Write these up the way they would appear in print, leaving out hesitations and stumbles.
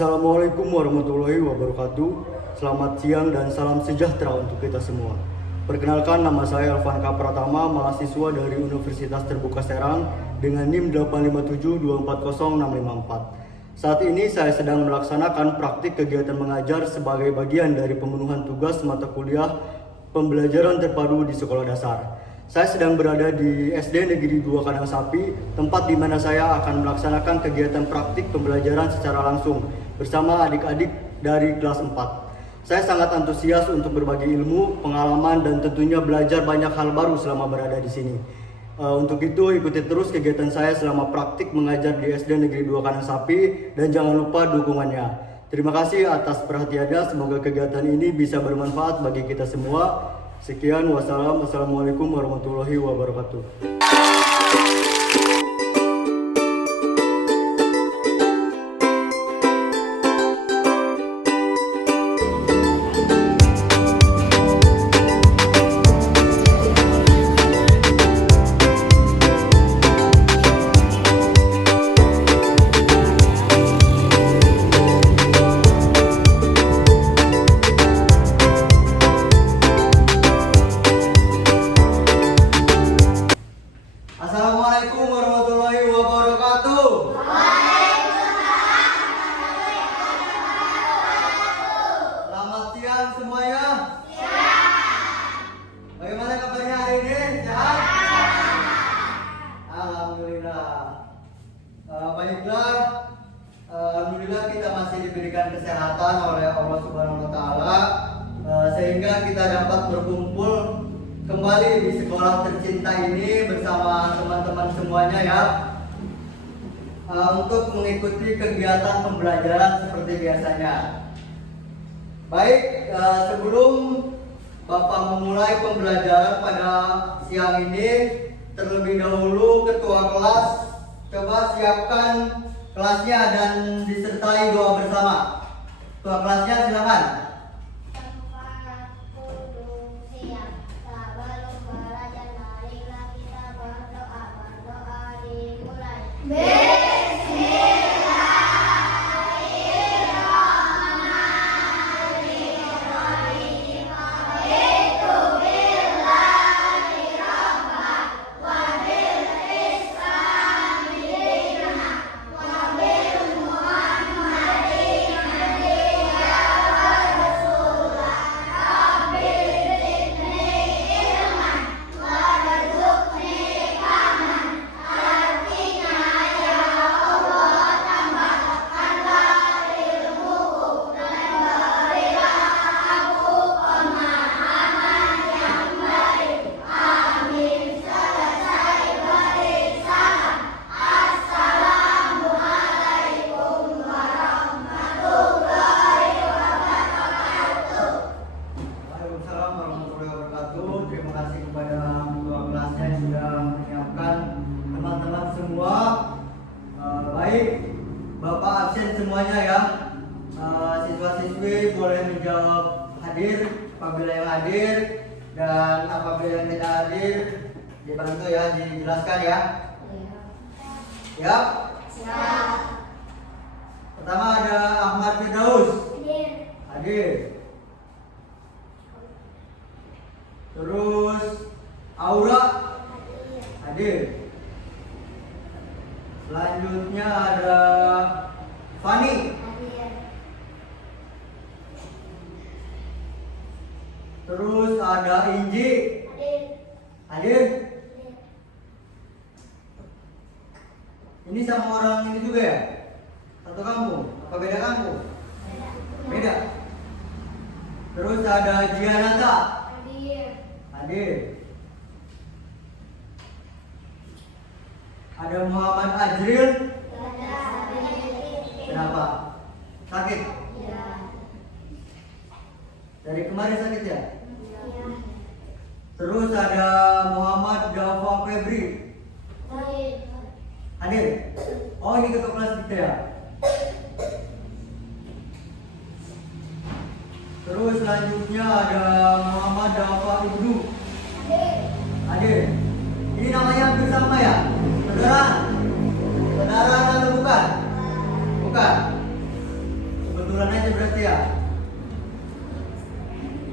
Assalamualaikum warahmatullahi wabarakatuh. Selamat siang dan salam sejahtera untuk kita semua. Perkenalkan, nama saya Elvan K. Pratama, mahasiswa dari Universitas Terbuka Serang dengan NIM 857240654. Saat ini saya sedang melaksanakan praktik kegiatan mengajar sebagai bagian dari pemenuhan tugas mata kuliah pembelajaran terpadu di sekolah dasar. Saya sedang berada di SD Negeri 2 Kandang Sapi, tempat di mana saya akan melaksanakan kegiatan praktik pembelajaran secara langsung bersama adik-adik dari kelas 4. Saya sangat antusias untuk berbagi ilmu, pengalaman, dan tentunya belajar banyak hal baru selama berada di sini. Untuk itu, ikuti terus kegiatan saya selama praktik mengajar di SD Negeri 2 Kandang Sapi, dan jangan lupa dukungannya. Terima kasih atas perhatiannya, semoga kegiatan ini bisa bermanfaat bagi kita semua. Sekian, wassalamualaikum warahmatullahi wabarakatuh. Assalamualaikum warahmatullahi wabarakatuh. Selamat siang semuanya. Bagaimana kabarnya hari ini? Sehat? Alhamdulillah. Baiklah. Alhamdulillah kita masih diberikan kesehatan oleh Allah Subhanahu wa taala sehingga kita dapat berkumpul kembali di sekolah tercinta ini bersama teman-teman semuanya ya, untuk mengikuti kegiatan pembelajaran seperti biasanya. Baik, sebelum Bapak memulai pembelajaran pada siang ini, terlebih dahulu Ketua kelas coba siapkan kelasnya dan disertai doa bersama. Ketua kelasnya silakan. Terima kasih kepada ketua kelasnya yang sudah menyiapkan teman-teman semua. Baik, Bapak absen semuanya ya. Siswa-siswi boleh menjawab hadir apabila yang hadir, dan apabila yang tidak hadir dibantu ya, dijelaskan ya. Siap? Siap. Pertama ada Ahmad Firdaus. Hadir. Terus Aura hadir. Selanjutnya ada Fani. Terus ada Inji. Hadir. Ini sama orang ini juga ya? Satu kampung? Apa beda kampung? Beda. Terus ada Jianata. Hadir. Ada Muhammad Ajril. Kenapa? Sakit? Dari kemarin sakit ya? Terus ada Muhammad Dava Febri. Hadir. Oh, ini ketua kelas kita ya? Terus selanjutnya ada Muhammad Dava Ibnu. Hadir. Ini namanya hampir sama ya? Saudara? Saudara atau bukan? Bukan. semuanya berarti ya.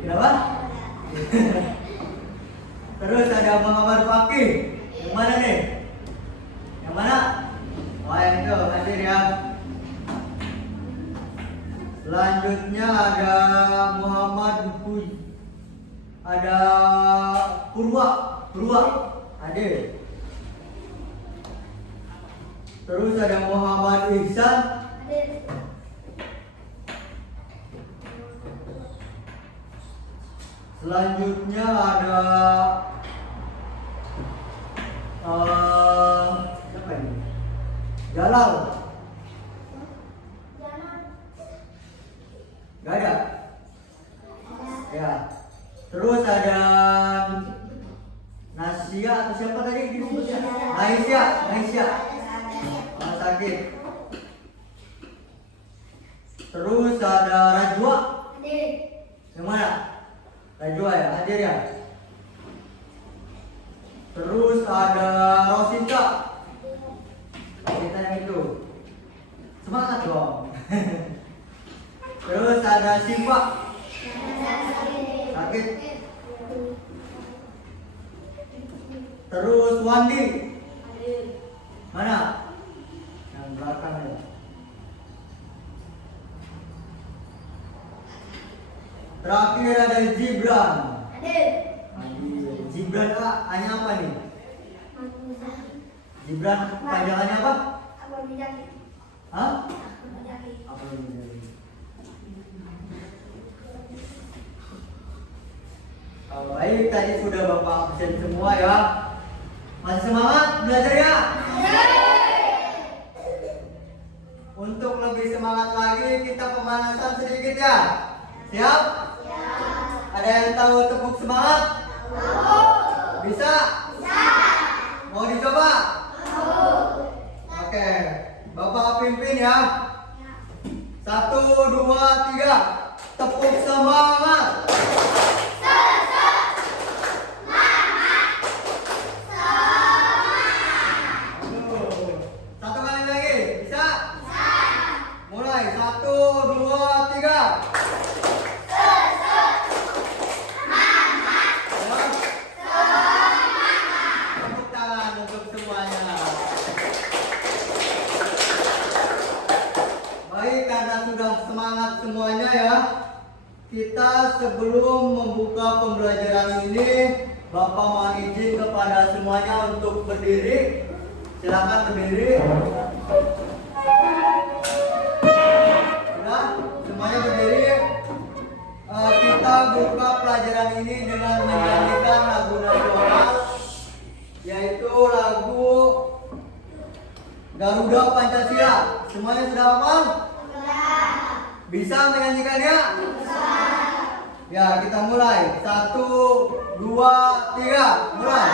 Kenapa? Terus ada Muhammad Fakih. Yang mana nih? Yang mana? Oh yang itu, hadir ya. Selanjutnya ada Muhammad ada Purwa, hadir. Terus ada Muhammad Ihsan. Selanjutnya ada siapa ini? Jalal. Gak ada? Ya. Terus ada Nasia atau siapa tadi disebutnya? Naisya. Sakit. Terus ada Rajwa. Yang mana? Rajwa ya, hadir ya. Terus ada Rosita. Rosita yang itu. Semangat dong. Terus ada Siva. Sakit. Terus Wandi. Mana? Yang belakang ya. Terakhir ada Gibran. Gibran hanya apa nih? Gibran panjangannya apa? Hah? Baik, tadi sudah Bapak absen semua ya. Masih semangat belajar ya? Untuk lebih semangat lagi kita pemanasan sedikit ya. Siap? Ada yang tahu tepuk semangat? Bisa? Mau dicoba? Oke, Bapak pimpin ya. 1, 2, 3. Tepuk semangat. Satu kali lagi, bisa? Mulai 1, 2, 3. Tepuk tangan untuk semuanya. Baik, karena sudah semangat semuanya ya, kita sebelum membuka pembelajaran ini, Bapak mohon izin kepada semuanya untuk berdiri. Silakan berdiri. Sudah, semuanya berdiri. Kita buka pelajaran ini dengan menyanyikan lagu nasional, yaitu lagu Garuda Pancasila. Semuanya sudah hafal? Bisa menyanyikannya? Ya, kita mulai. 1, 2, 3, mulai.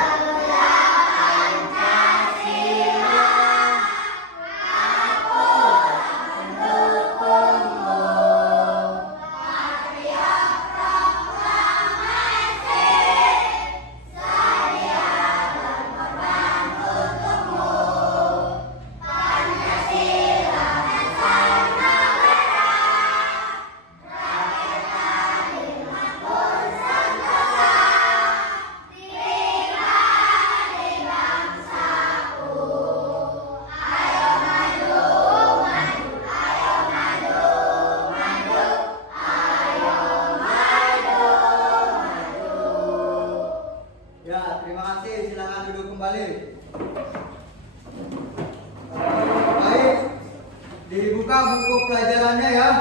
Dibuka buku pelajarannya ya.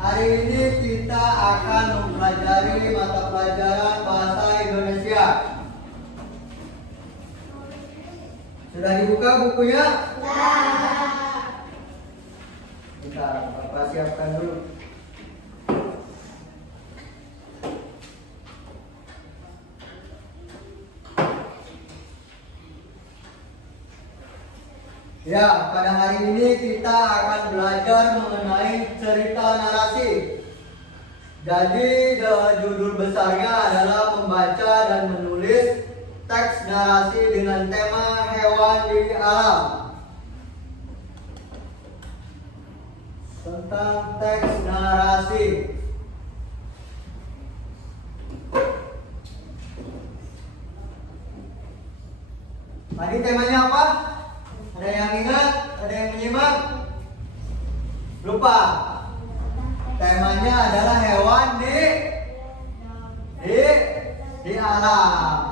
Hari ini kita akan mempelajari mata pelajaran bahasa Indonesia. Sudah dibuka bukunya? Bentar, Bapak siapkan dulu. Ya, pada hari ini kita akan belajar mengenai cerita narasi. Jadi, judul besarnya adalah membaca dan menulis teks narasi dengan tema hewan di alam. tentang teks narasi. Tadi temanya apa? Ada yang ingat? Ada yang menyimak? Lupa. Temanya adalah hewan di alam.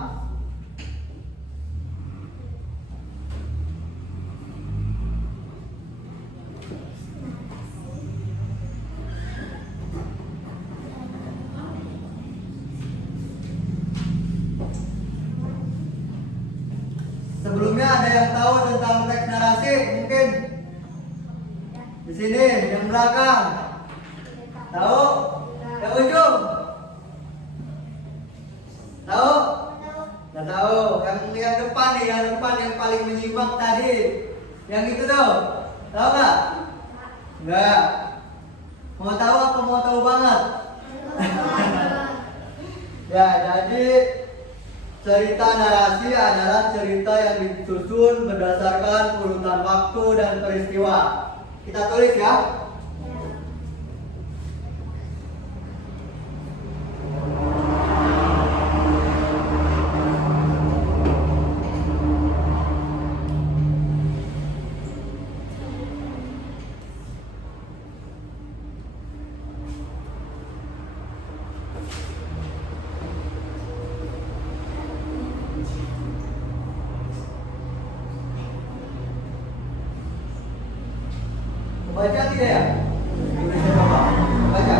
Sebelumnya ada yang tahu tentang teks narasi? Mungkin di sini yang belakang. Tahu? Yang ujung? Tahu? Nggak tahu. Yang depan nih, yang depan yang paling menyimak tadi. Yang itu tuh. Tahu nggak? Nggak. Mau tahu apa mau tahu banget? Ya, jadi cerita narasi adalah cerita yang disusun berdasarkan urutan waktu dan peristiwa. Kita tulis ya. Baca tidak ya? Tulisnya apa? Baca.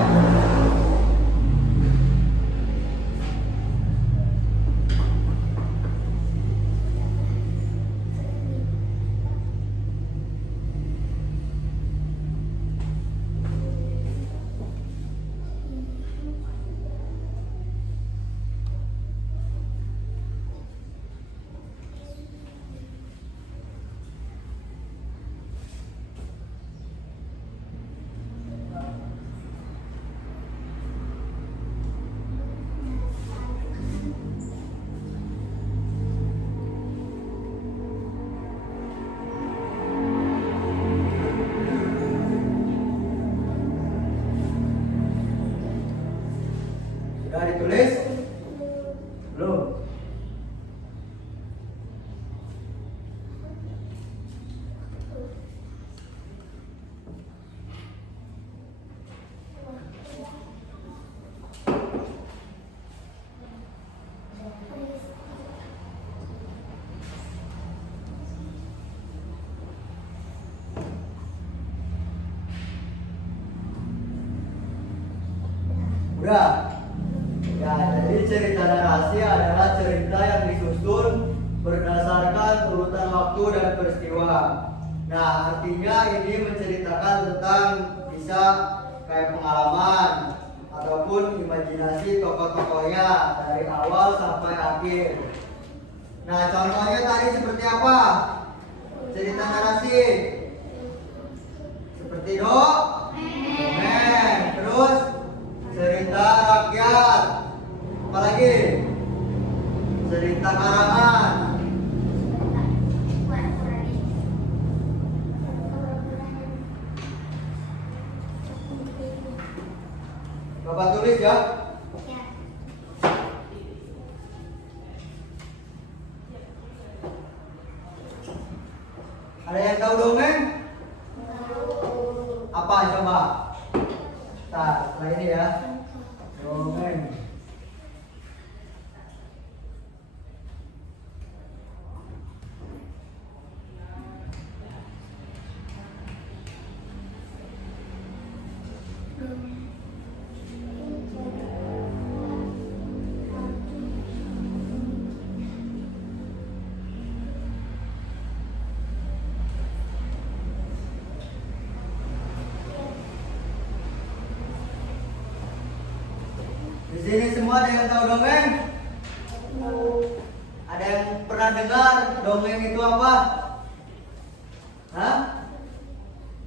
Sudah ditulis? Belum? Udah? Ya, jadi cerita narasi adalah cerita yang disusun berdasarkan urutan waktu dan peristiwa. Nah, artinya ini menceritakan tentang bisa kayak pengalaman ataupun imajinasi tokoh-tokohnya dari awal sampai akhir. Nah, contohnya tadi seperti apa? Cerita narasi. Seperti dongeng. Terus cerita rakyat. Apalagi? Cerita karangan. Bapak tulis ya. Ada yang tahu dongeng? Apa coba? Nah, setelah ini ya. Dongeng. Di sini semua ada yang tahu dongeng? Ada yang pernah dengar dongeng itu apa? Hah?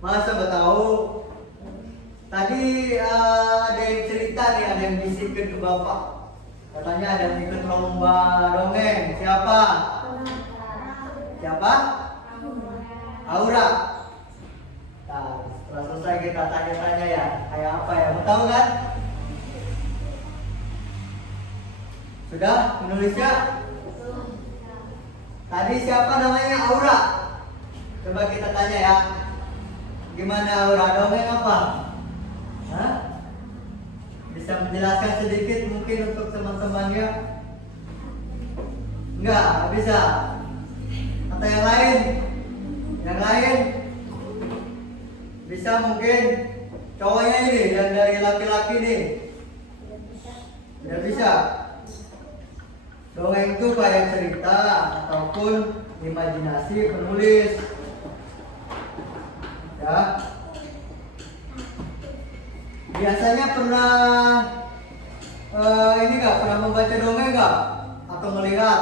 Masa nggak tahu? Tadi ada yang cerita nih, ada yang bisikin ke bapak. Katanya ada yang ikut lomba dongeng. Siapa? Siapa? Aura. Nah, setelah Setelah selesai kita tanya-tanya ya, kayak apa ya? Mau tahu kan? Sudah menulisnya? Tadi siapa namanya? Aura. Coba kita tanya ya. Gimana Aura? Dongeng apa? Hah? Bisa menjelaskan sedikit mungkin untuk teman-temannya? Enggak bisa. Atau yang lain? Yang lain? Bisa mungkin cowoknya ini yang dari laki-laki nih. Tidak bisa. Dongeng itu kayak cerita ataupun imajinasi penulis. Ya. Biasanya pernah ini nggak pernah membaca dongeng nggak atau melihat?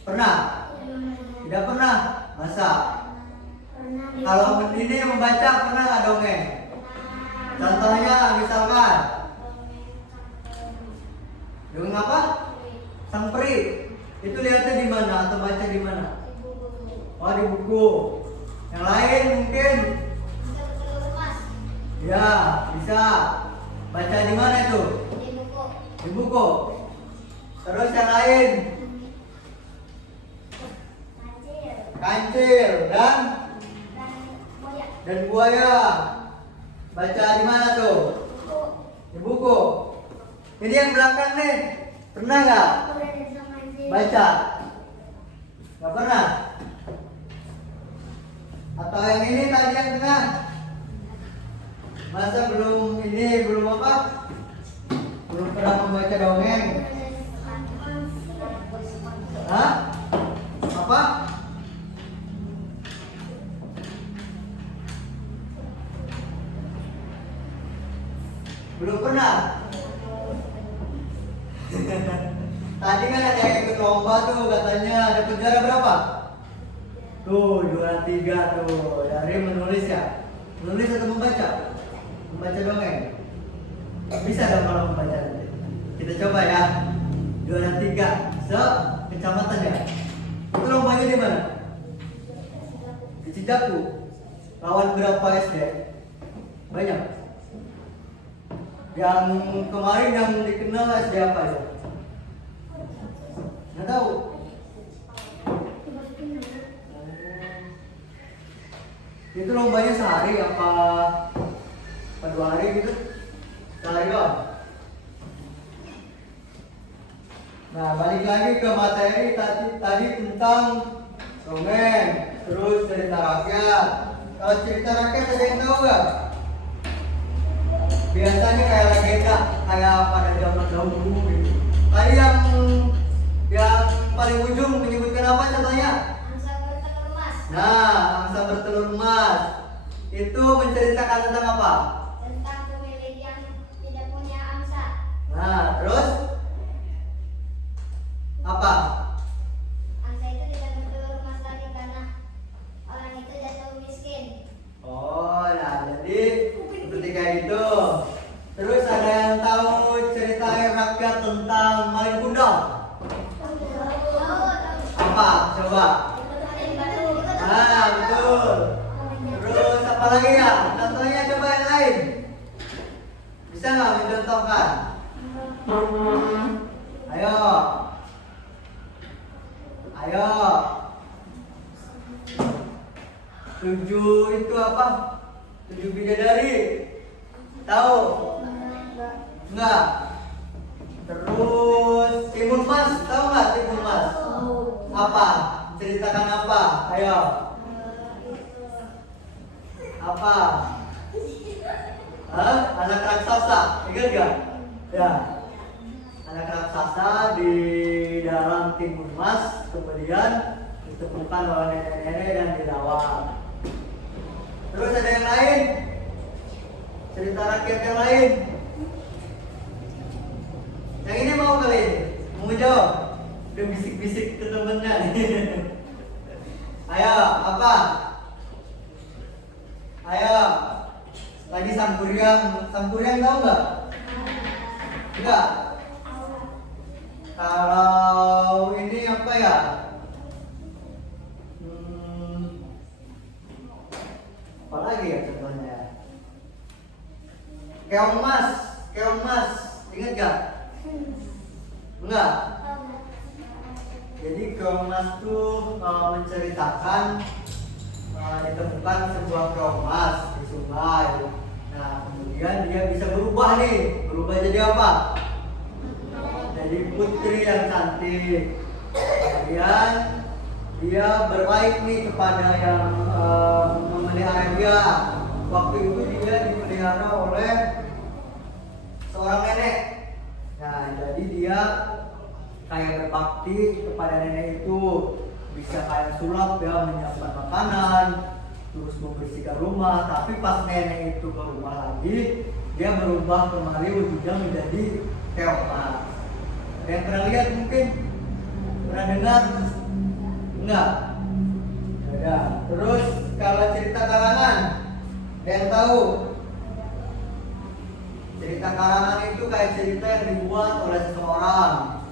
Pernah? Tidak pernah? Masa? Kalau ini membaca pernah nggak dongeng? Contohnya misalkan dongeng apa? Sang Peri. Itu lihatnya di mana atau baca di mana? Oh, di buku. Yang lain mungkin? Ya, bisa. Baca di mana itu? Di buku. Di buku. Terus yang lain? Kancil dan buaya. Baca di mana tuh? Di buku. Ini yang belakang nih, pernah nggak baca? Nggak pernah? Atau yang ini tadi yang tengah? Masa belum apa? Belum pernah membaca dongeng? Hah? Apa? Belum pernah? Tadi kan ada yang ikut lomba tuh katanya dapat juara berapa? Tuh juara 3 tuh dari menulis ya. Menulis atau membaca? Membaca dongeng. Bisa dong kalau membaca nanti. Kita coba ya. Juara 3 kecamatan ya. Itu lombanya di mana? Di Cijaku. Lawan berapa SD? Banyak. Yang kemarin yang dikenal SD apa ya? Nggak tahu. Itu lombanya sehari apa 2 hari gitu? Sehari doang. Nah, balik lagi ke materi tadi tentang dongeng, terus cerita rakyat. Kalau cerita rakyat ada yang tahu nggak? Biasanya kayak legenda, kayak pada zaman dahulu gitu. Tadi yang paling ujung menyebutkan apa contohnya? Angsa bertelur emas. Nah, angsa bertelur emas. Itu menceritakan tentang apa? Tentang pemilik yang tidak punya angsa. Nah, terus apa? Angsa itu tidak bertelur emas lagi karena orang itu jatuh miskin. Oh, nah jadi seperti kayak gitu. Terus ada yang tahu cerita rakyat tentang Malin Kundang? Apa? Coba. Nah, betul. Terus apa lagi ya? Contohnya coba yang lain. Bisa nggak mencontohkan? Ayo. Ayo. 7 itu apa? 7 bidadari. Tahu? Enggak. Terus Timun Mas, tahu nggak Timun Mas? Apa? Ceritakan apa? Ayo. Apa? Hah? Anak raksasa, ingat gak? Ya. Anak raksasa di dalam Timun Mas kemudian ditemukan oleh nenek-nenek dan dirawat. Terus ada yang lain? Cerita rakyat yang lain? Yang ini mau kali ini? Mau jawab? Udah bisik-bisik ke temennya nih. Ayo, apa? Ayo. Lagi Sampuriang tahu nggak? Enggak. Kalau ini apa ya? Keong Mas, ingat gak? Enggak. Jadi keong mas tuh menceritakan ditemukan sebuah keong mas di sungai. Nah kemudian dia bisa berubah jadi apa? Jadi putri yang cantik. Kemudian dia berbaik nih kepada yang memelihara dia. Waktu itu dia dipelihara oleh seorang nenek. Nah, jadi dia kayak berbakti kepada nenek itu, bisa kayak sulap ya, menyiapkan makanan, terus membersihkan rumah. Tapi pas nenek itu berubah lagi, dia berubah kembali wujudnya menjadi keong mas. Ada yang pernah lihat mungkin? Pernah dengar? Enggak? Ya. Terus kalau cerita karangan, ada yang tahu? Cerita karangan itu kayak cerita yang dibuat oleh seseorang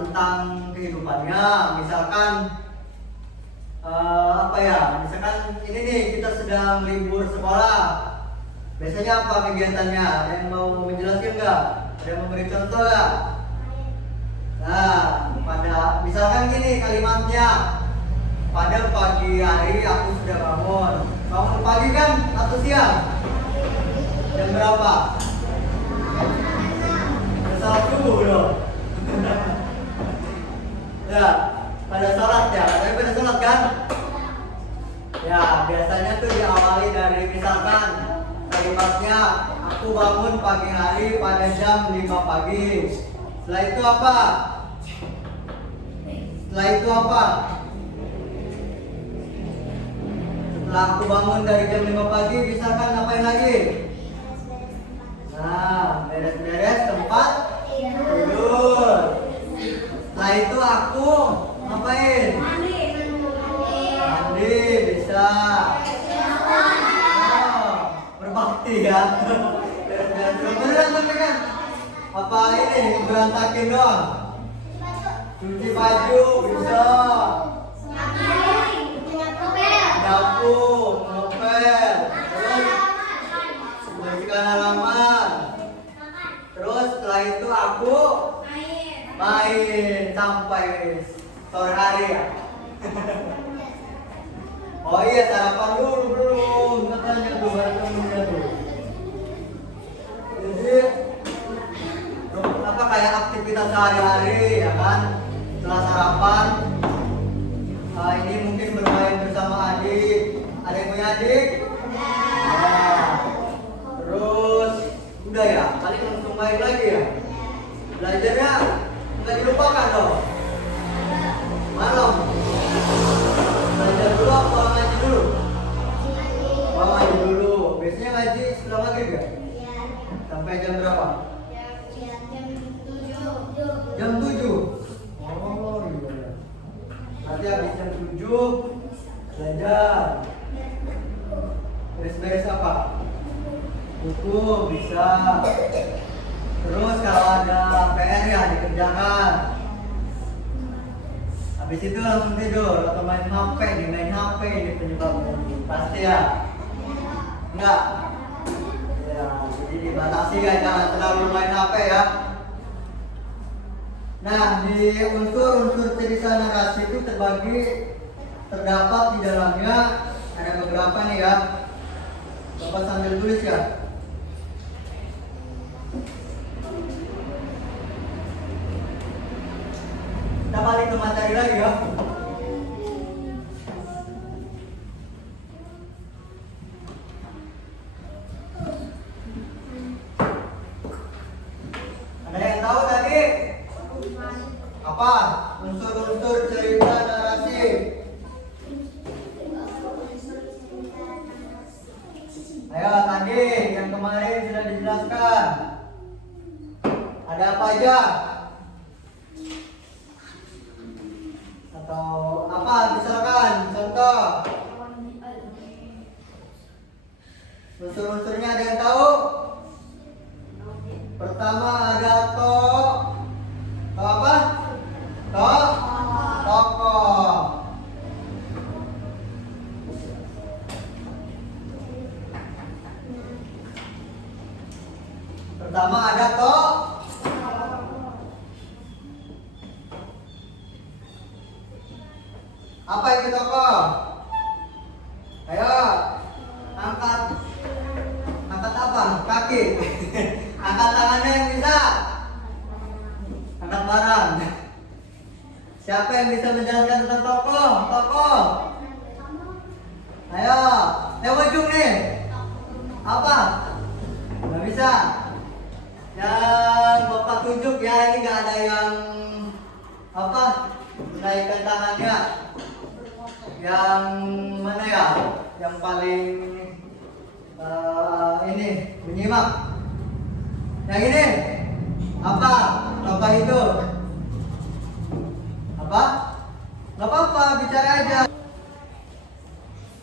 tentang kehidupannya. Misalkan misalkan ini nih, kita sedang libur sekolah. Biasanya apa kegiatannya? Ada yang mau menjelaskan nggak? Ada yang memberi contoh nggak? Nah, misalkan gini kalimatnya. Pada pagi hari aku sudah bangun. Bangun pagi kan atau siang? Jam berapa? Salat subuh dong. Ya, pada sholat ya. Tapi pada sholat kan? Ya, biasanya tuh diawali dari misalkan kalimatnya aku bangun pagi hari pada jam 5 pagi. Setelah itu apa? Setelah aku bangun dari jam 5 pagi, misalkan ngapain lagi? Nah, beres-beres tempat tidur. Setelah itu aku ngapain? Mandi bisa. Berbakti ya. Beneran tapi kan? Apa ini berantakin doang? Cuci baju bisa. Nyapu, ngepel, terus bersihkan halaman. Terus setelah itu aku main sampai sore hari ya. Oh iya, sarapan dulu belum katanya tuh, baru temennya tuh. Jadi apa kayak aktivitas sehari-hari ya kan? Setelah sarapan, ini mungkin bermain bersama adik. Ada yang punya adik? Nah, terus udah ya, paling langsung main lagi ya. Belajarnya nggak dilupakan dong. Malam belajar dulu apa ngaji dulu? Oh, ngaji dulu. Biasanya ngaji setelah maghrib ya? Sampai jam berapa? Jam 7. Oh iya. Nanti habis jam 7 belajar. Beres-beres apa? Buku bisa. Terus kalau ada PR ya dikerjakan. Habis itu langsung tidur atau main HP ini penyebabnya. Pasti ya? Enggak? Ya, jadi dibatasi ya, jangan terlalu main HP ya. Nah, di unsur-unsur cerita narasi itu terdapat di dalamnya ada beberapa nih ya. Coba sambil tulis ya. Kita balik ke materi lagi ya. Ada yang tahu tadi? Apa? Unsur-unsur cerita narasi. Ayo tadi yang kemarin sudah dijelaskan. Ada apa aja? Atau apa? Misalkan contoh. Unsur-unsurnya ada yang tahu? Pertama ada apa? Tokoh. Pertama ada apa itu tokoh? Ayo, angkat apa? Kaki. Angkat tangannya yang bisa. Angkat barang. Siapa yang bisa menjelaskan tentang tokoh? Tokoh. Ayo, yang ujung nih. Apa? Nggak bisa. Yang Bapak tunjuk ya, ini nggak ada yang apa? Menaikkan tangannya. Yang mana ya? Yang paling ini menyimak. Yang ini apa? Apa itu? Apa? Gak apa-apa, bicara aja.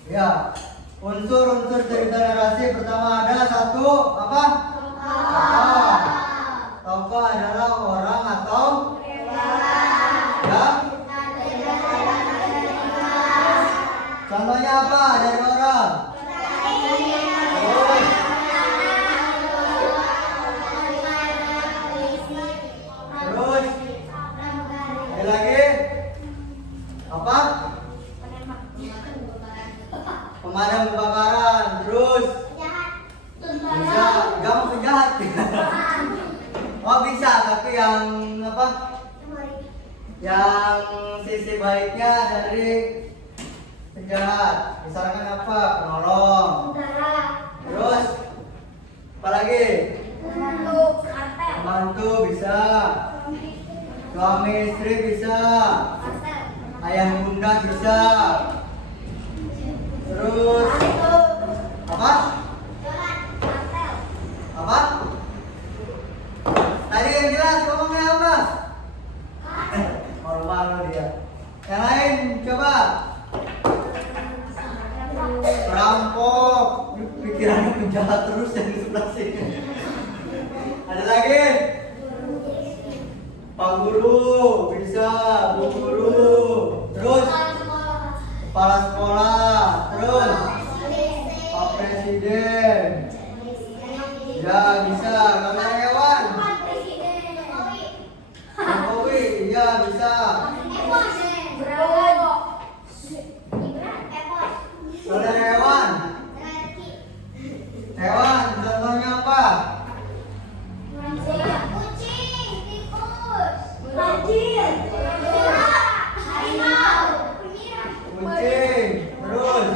Ya, unsur-unsur cerita narasi pertama ada satu apa? Tokoh. Tokoh adalah orang atau yang contohnya apa dari orang? Terus ada lagi apa? Pemadam kebakaran. Terus bisa kamu penjahat. Oh bisa, tapi yang apa? Yang sisi baiknya dari penjahat. Misalkan apa? Penolong. Terus apa lagi? Pembantu bisa. Suami istri bisa. Ayah bunda bisa. Terus apa? Apa? Tadi yang jelas ngomongnya apa? Malu-malu dia. Yang lain coba. Perampok. Pikirannya penjahat terus yang di sebelah sini. Ada lagi? Pak guru bisa, bu guru. Terus kepala sekolah. Terus Pak Presiden. Ya bisa. Kamera hewan. Jokowi. Iya bisa. Saudara hewan. Hewan contohnya apa? Kucing. Terus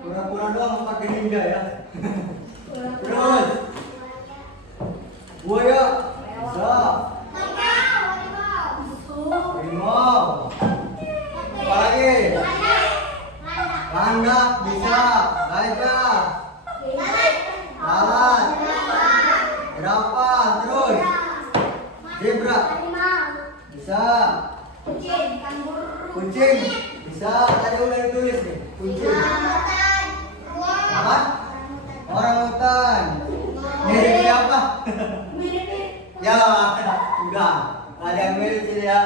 pura-pura doang pakai ninja ya. Terus buaya bisa. Harimau. Apa lagi? Landak bisa. Gajah. Lalat. Jerapah. Terus zebra bisa. Kucing bisa. Tadi udah ditulis nih. Kucing. Apa? Orangutan. Mirip siapa? Ya, enggak. Ada yang mirip sini ya.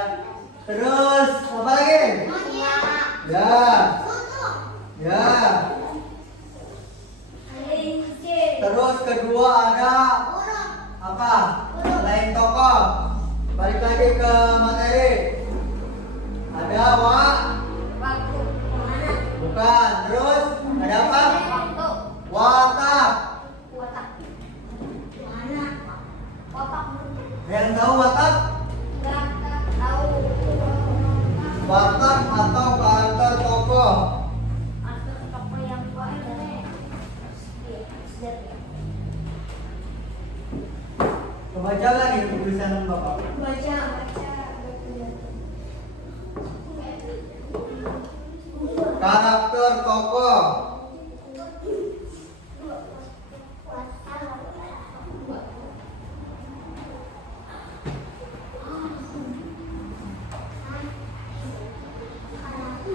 Terus apa lagi? Ya. Ya. Terus kedua ada apa? Selain tokoh. Balik lagi ke materi. Ada bukan. Terus ada apa? Watak. Yang tahu watak? Watak atau karakter tokoh. Kebaca nggak nih tulisan Bapak? Baca. Karakter tokoh.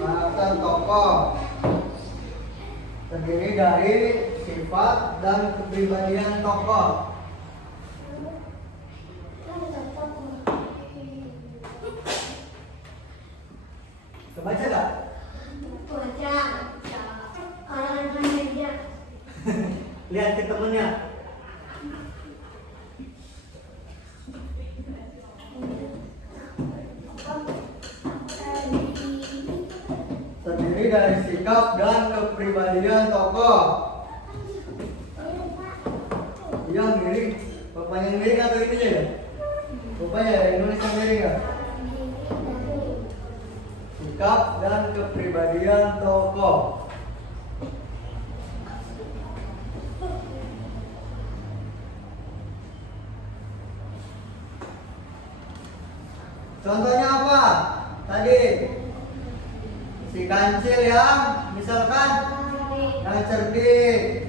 Karakter tokoh terdiri dari sifat dan kepribadian tokoh. dari sikap dan kepribadian tokoh. Yang miring, bapaknya yang miring atau ininya ya? Bapaknya yang nulis yang miring ya? Sikap dan kepribadian tokoh. Contohnya apa? Tadi si kancil yang misalkan yang cerdik.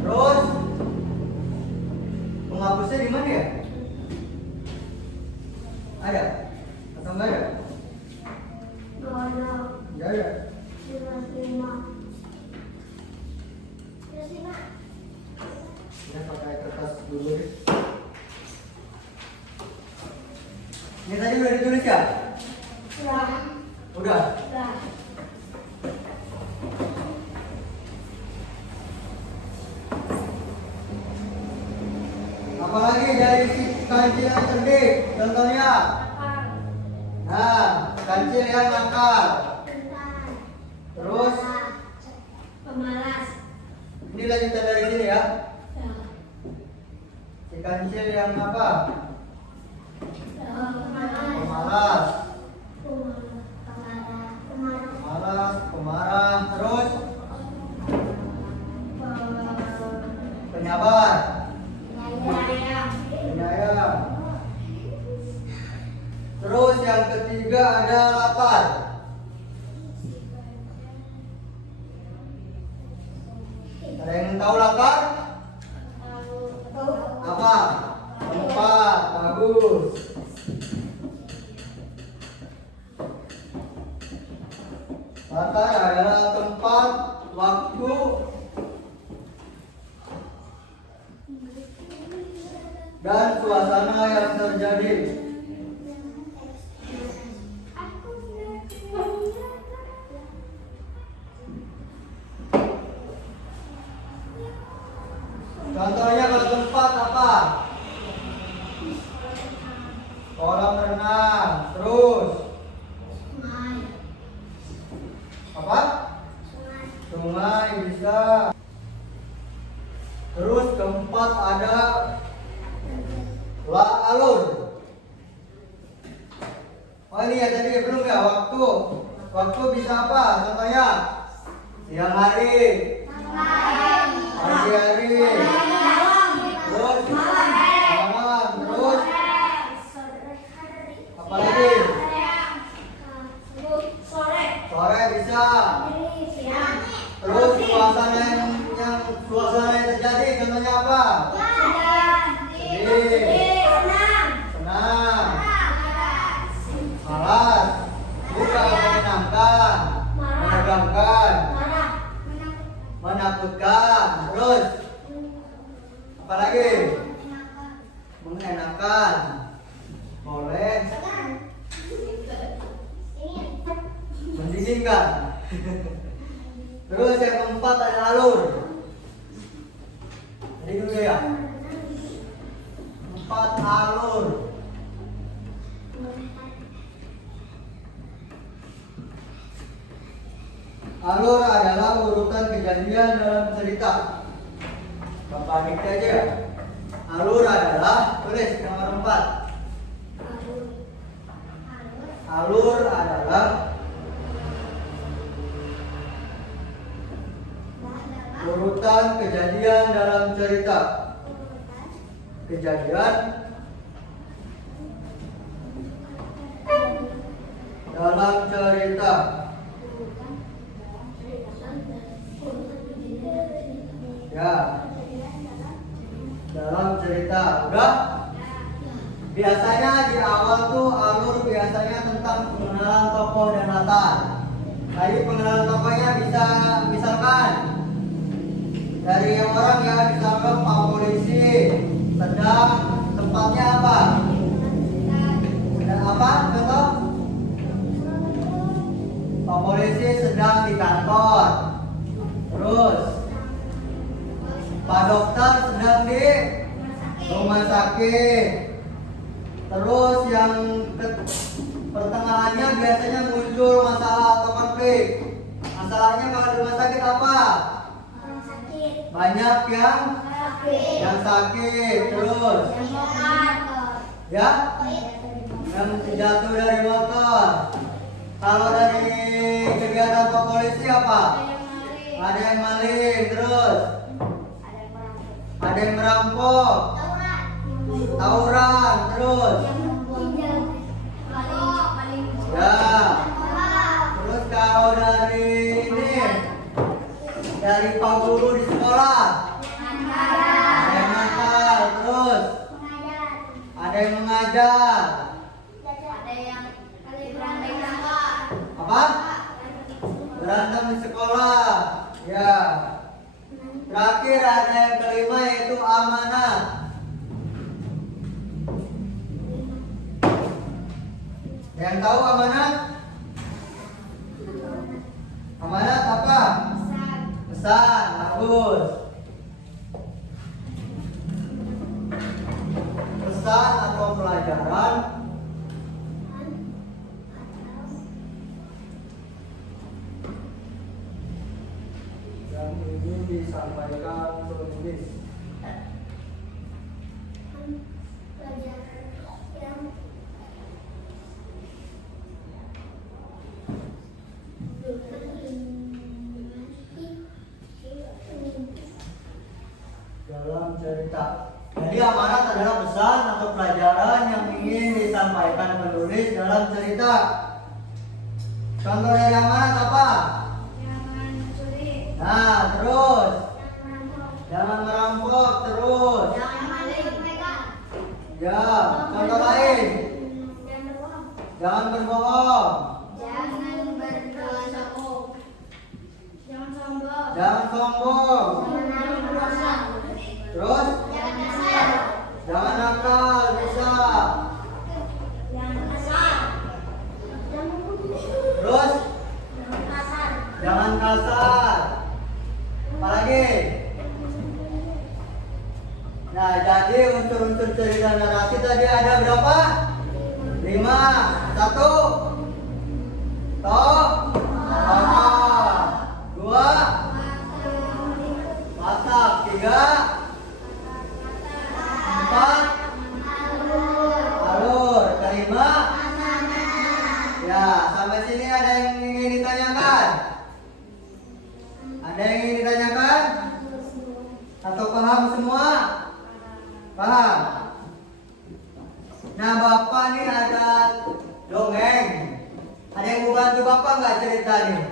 Terus penghapusnya di mana ya? Ada? Atau enggak ada? Enggak ada. Ya pakai kertas dulu deh. Ini tadi udah ditulis ya? Udah. Apalagi dari si kancil yang cerdik, contohnya. Nah, kancil yang nakal. Terus Pemalas. ini lanjutan dari sini ya. Si kancil yang apa? Pemalas. Pemalas, pemarah. Terus penyabar, penyayang. Terus yang ketiga ada lapar. Ada yang tahu lapar? Apa? Tempat, bagus. Lapar adalah tempat, waktu, dan suasana yang terjadi. Contohnya kalau tempat apa? Kolam renang. Terus apa? Sungai bisa. Terus keempat ada alur. Oh ini ya tadi belum ya waktu. Waktu bisa apa? Contohnya siang hari, pagi hari, terus malam, terus apa lagi? Sore bisa. Terus suasana yang suasana yang terjadi contohnya apa? Sedih, senang, malas, duka, menyenangkan, menegangkan, menakutkan. Terus apa lagi? Mengenakan, boleh, mendinginkan. Terus yang keempat ada alur. Jadi dulu ya. 4 alur. Alur adalah urutan kejadian dalam cerita. Bapak dikte aja ya. Alur adalah, tulis nomor 4. Alur adalah urutan kejadian dalam cerita. Kejadian dalam cerita. Ya. Dalam cerita. Udah? Biasanya di awal tuh alur biasanya tentang pengenalan tokoh dan latar. Tadi pengenalan tokohnya bisa misalkan dari orang ya, misalkan Pak Polisi sedang tempatnya apa? Dan apa? Contoh? Pak Polisi sedang di kantor. Terus rumah sakit. Terus yang pertengahannya biasanya muncul masalah atau konflik. Masalahnya kalau di rumah sakit apa? Orang sakit. Banyak yang Sakit. sakit. Terus Yang makan. ya yang jatuh dari motor. Kalau dari kegiatan polisi apa? Ada yang maling. Terus ada yang merampok. Tawuran. Terus ya. Terus kalau dari ini, dari Pak Guru di sekolah, ada yang nakal. Terus ada yang mengajar. Apa? Berantem di sekolah. Ya. Terakhir ada yang kelima yaitu amanat. Yang tahu amanat? Amanat apa? Pesan. Bagus. Pesan atau pelajaran yang ingin disampaikan penulis. Dalam cerita. Jadi amanat adalah pesan atau pelajaran yang ingin disampaikan penulis dalam cerita. Contoh dari amanat apa? Nah, terus jangan merampok. Terus ya, contoh lain. Jangan berbohong. Jangan sombong. Terus jangan nakal, bisa. Terus jangan kasar. Apalagi? Nah, jadi unsur-unsur cerita narasi tadi ada berapa? 5. 1. Toh. 2. Masak. 3. 4. Alur. 5. Ya, sampai sini ada yang ingin ditanyakan? Ada yang ingin ditanyakan? Atau paham semua? Paham? Nah, Bapak nih ada dongeng. Ada yang mau bantu Bapak nggak cerita nih?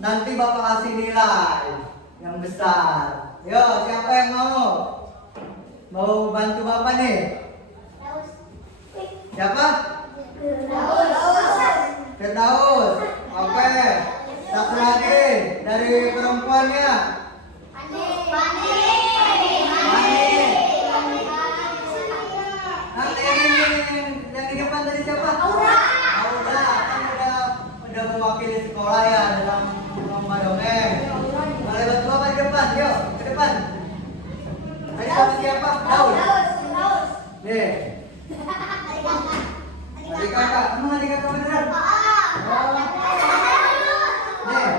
Nanti Bapak kasih nilai yang besar. Yo, siapa yang mau? Mau bantu Bapak nih? Siapa? Firdaus. Oke. Satu lagi dari perempuannya. Pani. Yang di depan tadi siapa? Aura. Kan udah mewakili sekolah ya dalam lomba dongeng. Boleh bantu Bapak di depan, yuk ke depan. Tadi kamu siapa? Daus. Nih. Adik kakak, kamu adik kakak beneran? Nih.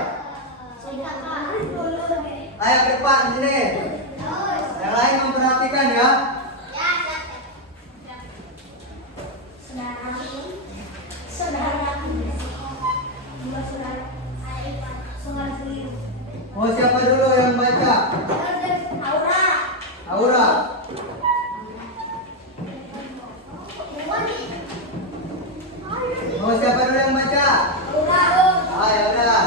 Ayo ke depan sini. Yang lain memperhatikan ya. Mau siapa dulu yang baca? Aura. Mau siapa dulu yang baca? Ah, ya udah.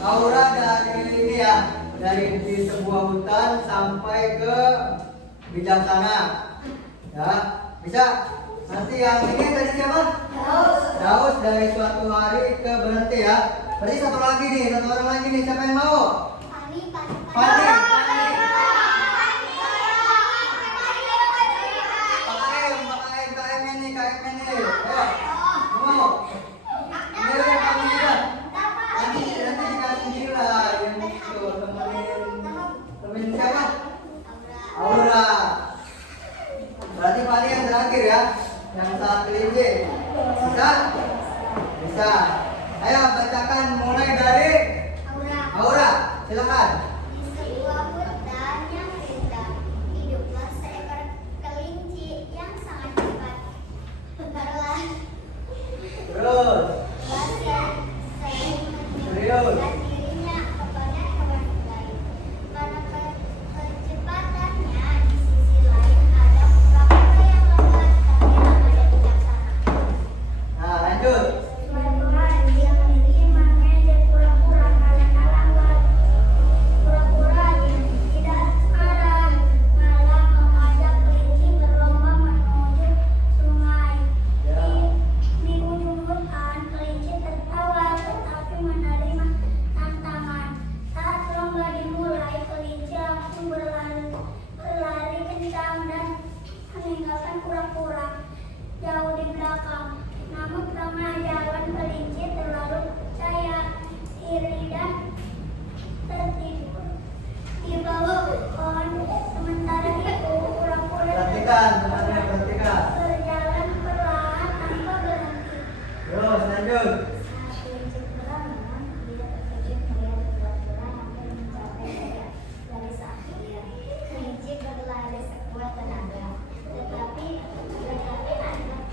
Aura dari ini ya, dari di sebuah hutan sampai ke bijaksana. Ya, bisa. Nanti yang ini tadi siapa? Daus dari suatu hari ke berhenti ya. Berarti satu orang lagi nih. Siapa yang mau? Pani. KM ini. Ayo. Mau? Ini udah kamu juga. Nanti dikasih nilai yang itu. Temenin siapa? Aura. kelinci? Bisa? Bisa. Ayo bacakan mulai dari Aura. Silakan. Di sebuah hutan yang indah, hiduplah seekor kelinci yang sangat cepat. Berlari Terus. sering Serius. menunjukkan dirinya kepada hewan lain. Karena kecepatannya, di sisi lain ada kura-kura yang lambat tapi ramah dan bijaksana. Nah, lanjut. Kura-kura yang menerima mengejek kura-kura karena lambat. Kura-kura yang tidak marah malah mengajak kelinci berlomba menuju sungai. Di ujung hutan, kelinci tertawa tetapi menerima tantangan. Saat lomba dimulai, kelinci langsung berlari kencang dan meninggalkan kura-kura jauh di belakang. Namun karena jalan kelinci terlalu percaya diri dan tertidur di bawah pohon. Sementara itu, kura-kura Perhatikan, temannya perhatikan. berjalan perlahan tanpa berhenti. Terus lanjut. Kelinci berenang tidak terkejut melihat kura-kura hampir mencapai garis akhir. Kelinci berlari sekuat tenaga, tetapi akhirnya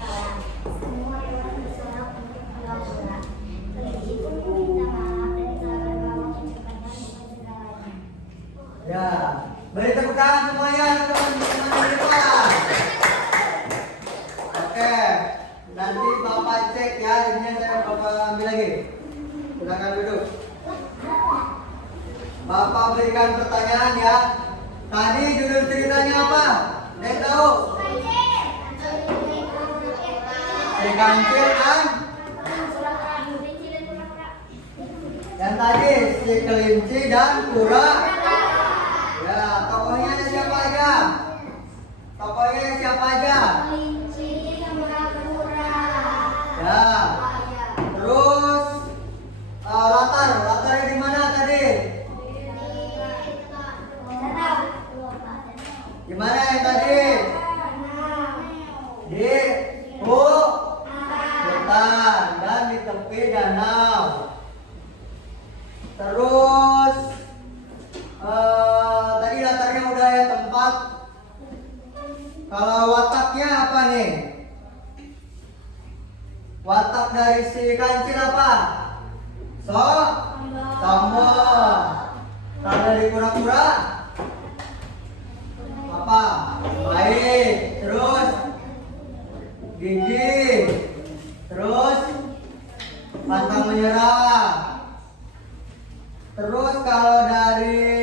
kalah. Semua hewan bersorak untuk kura-kura. Kelinci pun meminta maaf dan telah membawa kecepatan bukan segalanya. Ya, beri tepuk tangan semuanya teman-teman di depan. Oke, nanti Bapak cek ya, ini saya Bapak ambil lagi. Silakan duduk. Bapak berikan pertanyaan ya. Tadi judul ceritanya apa? Ada yang tahu? Si kancil kan? Yang tadi si kelinci dan kura. Ya, tokohnya ada siapa aja? Tokohnya ada siapa aja? Kelinci, kura-kura. Ya. Terus latarnya di mana tadi? Di mana yang tadi? Di hutan dan di tepi danau. Terus tadi latarnya udah ya tempat. Kalau wataknya apa nih? Watak dari si kancil apa? Sombong. Kalau dari kura-kura apa? Baik. Terus gigih. Terus pantang menyerah. Terus kalau dari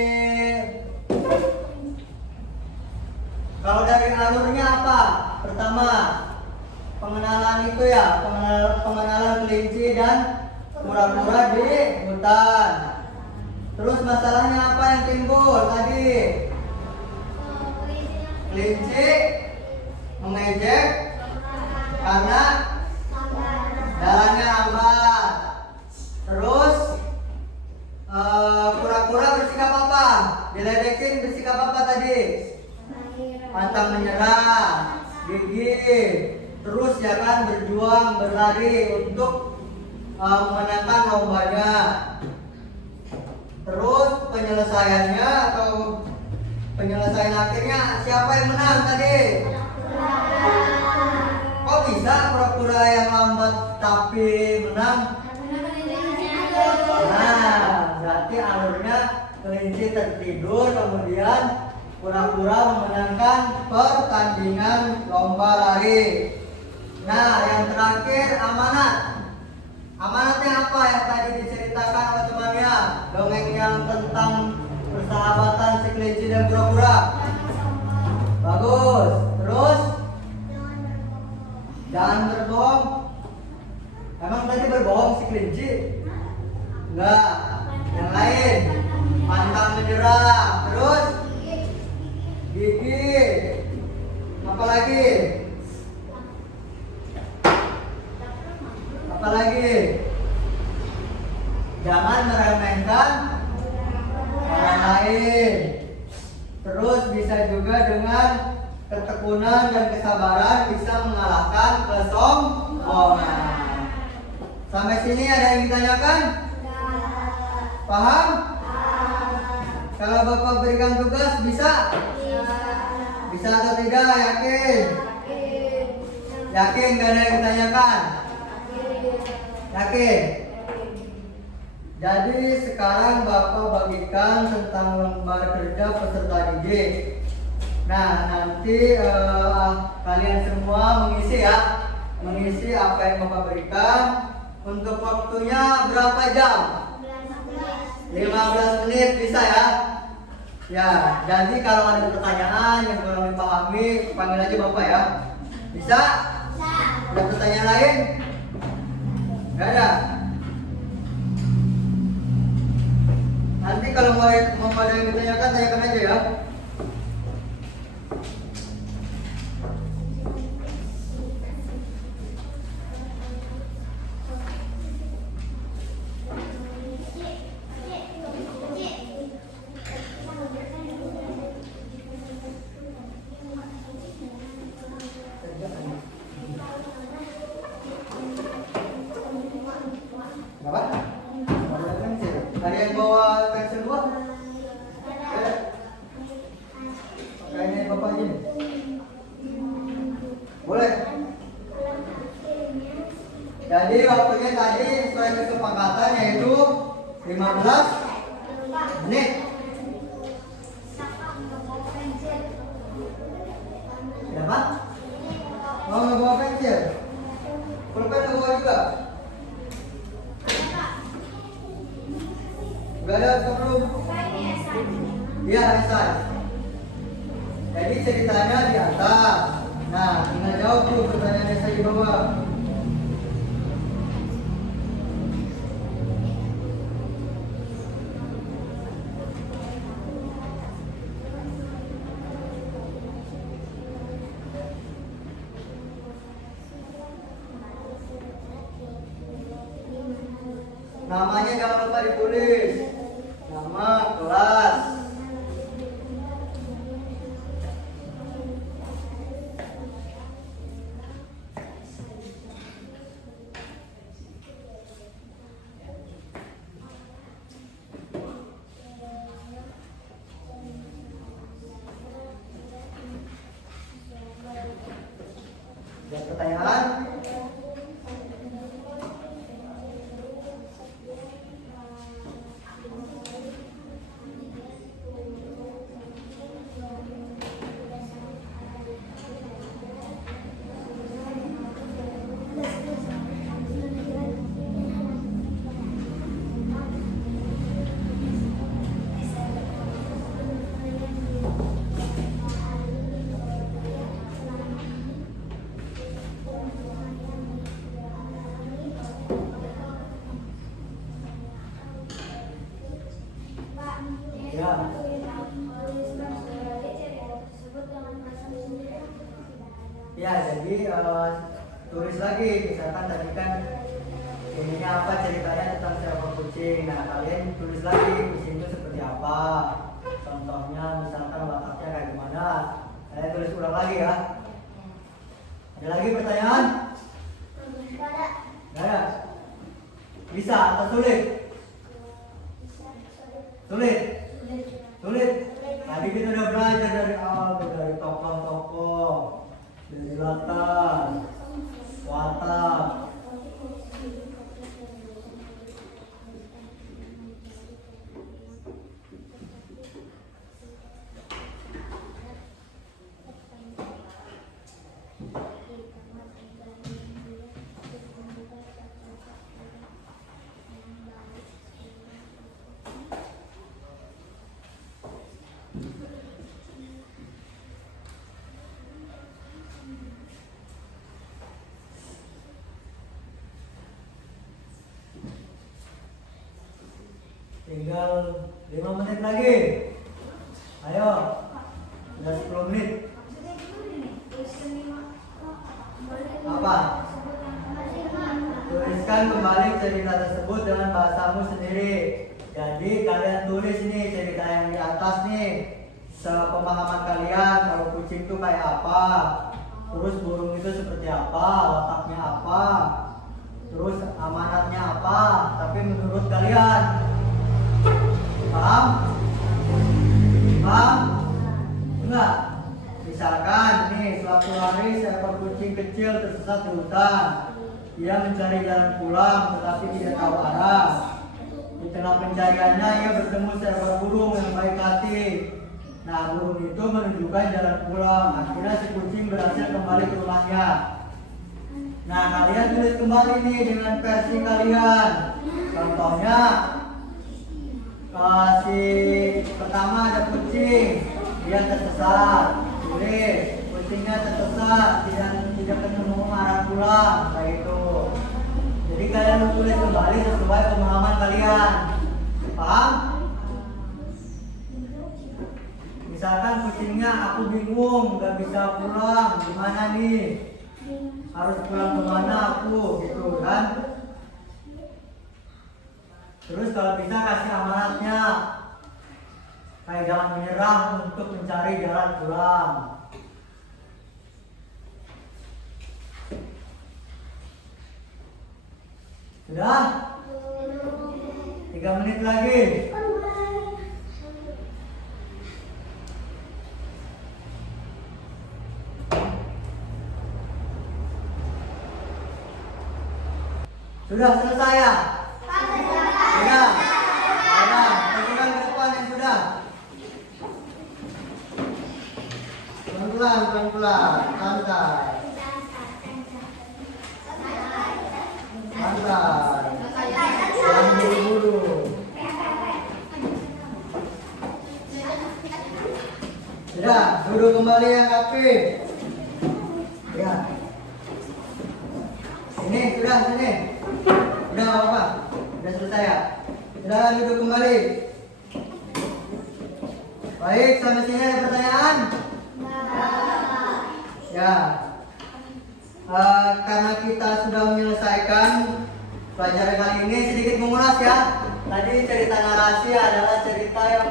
alurnya apa? Pertama, pengenalan itu ya, pengenalan kelinci dan kura-kura di hutan. Terus masalahnya apa yang timbul tadi? Kelinci mengejek karena jalannya lambat. Terus kura-kura bersikap apa? Diledekin bersikap apa tadi? Pantang menyerah, gigih. Terus ya kan berjuang, berlari untuk memenangkan lombanya. Terus penyelesaiannya atau penyelesaian akhirnya siapa yang menang tadi? Kok bisa kura-kura yang lambat tapi menang? Nah, berarti alurnya kelinci tertidur, kemudian kura-kura memenangkan pertandingan lomba lari. Nah, yang terakhir amanat. Amanatnya apa yang tadi diceritakan oleh temannya? Dongeng yang tentang persahabatan si kelinci dan kura-kura. Bagus. Terus jangan berbohong. Emang tadi berbohong si kelinci? Enggak. Yang lain pantang menyerah. Terus gigih. Apa lagi? Apa lagi? Jangan meremehkan orang lain. Terus bisa juga dengan ketekunan dan kesabaran bisa mengalahkan kesombongan. Sampai sini ada yang ditanyakan? Paham? Kalau Bapak berikan tugas bisa? Bisa atau tidak? Yakin? Yakin gak ada yang ditanyakan? Yakin? Jadi sekarang Bapak bagikan tentang lembar kerja peserta didik. Nah nanti kalian semua mengisi ya, mengisi apa yang Bapak berikan. Untuk waktunya berapa jam? 15 menit bisa ya? Ya, jadi kalau ada pertanyaan yang kurang dipahami, panggil aja Bapak ya. Bisa? Ada pertanyaan lain? Gak ada? Nanti kalau mau ada yang ditanyakan, tanyakan aja ya. Kenapa? Bawa pensil. Ada yang bawa pensil dua? Ada. Kayaknya Bapak aja nih. Boleh. Jadi waktunya tadi sesuai kesepakatan yaitu 15 menit. Kenapa? Mau nggak bawa pensil? Pulpen nggak bawa juga? Gak ada perlu. Iya, esai. Jadi ceritanya di atas. Nah, tinggal jawab tuh pertanyaan esai di bawah. Namanya jangan lupa ditulis. Nama kelas. Ada pertanyaan? Ya. Ya, jadi tulis lagi. Misalkan tadi kan ininya apa ceritanya tentang seekor kucing. Nah, kalian tulis lagi kucing itu seperti apa. Contohnya misalkan wataknya kayak gimana. Kalian tulis ulang lagi ya. Ada lagi pertanyaan? Nggak ada. Bisa atau sulit? Sulit. Sulit. Tadi kita udah belajar dari awal, dari tokoh-tokoh, dari latar, watak. Tinggal 5 menit lagi. Ayo. Udah 10 menit. Apa? Tuliskan kembali cerita tersebut dengan bahasamu sendiri. Jadi kalian tulis nih cerita yang di atas nih. sepemahaman kalian kalau kucing itu kayak apa, terus burung itu seperti apa, wataknya apa, terus amanatnya apa. Tapi menurut kalian, paham? Paham? Enggak? Misalkan nih, suatu hari seekor kucing kecil tersesat di hutan. Ia mencari jalan pulang tetapi tidak tahu arah. Di tengah pencariannya ia bertemu seekor burung yang baik hati. Nah, burung itu menunjukkan jalan pulang. Akhirnya si kucing berhasil kembali ke rumahnya. Nah, kalian tulis kembali nih dengan versi kalian. Contohnya, si pertama ada kucing, dia tersesat. Tulis, kucingnya tersesat, tidak ketemu arah pulang, kayak itu. Jadi kalian tulis kembali sesuai pemahaman kalian. Paham? Misalkan kucingnya, aku bingung, gak bisa pulang, gimana nih? Harus pulang kemana aku, gitu kan? Terus kalau bisa kasih amanatnya, kayak jangan menyerah untuk mencari jalan pulang. Sudah? 3 menit lagi. Sudah selesai ya? Sudah. Sudah. Pegang ke depan yang sudah. Pelan-pelan, pelan-pelan, santai. Santai. Jangan buru-buru. Sudah, duduk kembali yang rapi. Ya. Sini, sudah, sini. Udah gak apa-apa, udah selesai ya. Silakan duduk kembali. Baik, sampai sini ada pertanyaan? Ya. Karena kita sudah menyelesaikan pelajaran kali ini, sedikit mengulas ya. Tadi cerita narasi adalah cerita yang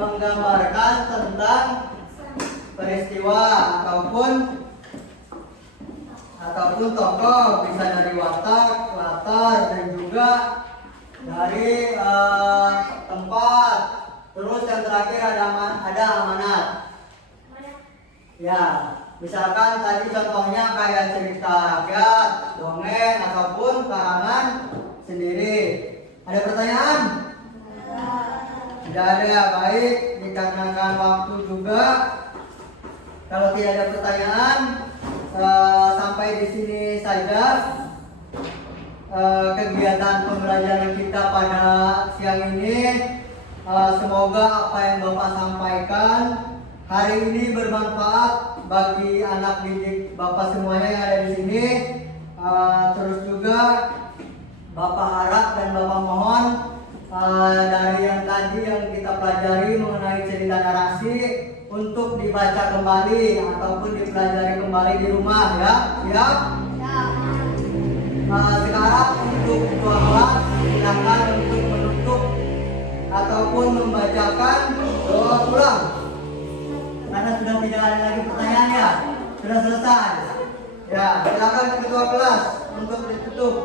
menggambarkan tentang peristiwa ataupun tokoh, bisa dari watak, latar, dan juga dari tempat. Terus yang terakhir ada amanat. Ya, misalkan tadi contohnya kayak cerita rakyat, dongeng, ataupun karangan sendiri. Ada pertanyaan? Tidak ada. Baik, dikarenakan waktu juga. Kalau tidak ada pertanyaan, sampai di sini saja kegiatan pembelajaran kita pada siang ini. Semoga apa yang Bapak sampaikan hari ini bermanfaat bagi anak didik Bapak semuanya yang ada di sini. Terus juga Bapak harap dan Bapak mohon dari yang tadi yang kita pelajari mengenai cerita narasi untuk dibaca kembali ataupun dipelajari kembali di rumah ya. Siap? Sekarang untuk ketua kelas silakan untuk menutup ataupun membacakan doa pulang. Karena sudah tidak ada lagi pertanyaan ya. Sudah selesai. Ya, silakan ketua kelas untuk ditutup.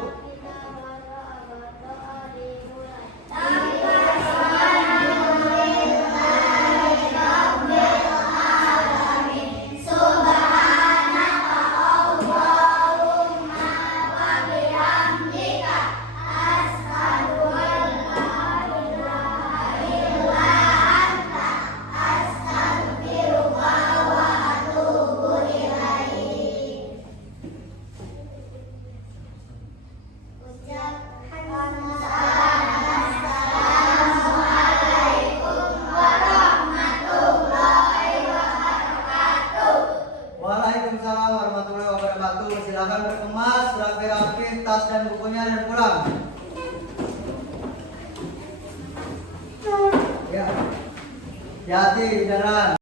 Waalaikumsalam warahmatullahi wabarakatuh. Silakan berkemas, rapi-rapi tas dan bukunya dan pulang. Ya, hati-hati di jalan.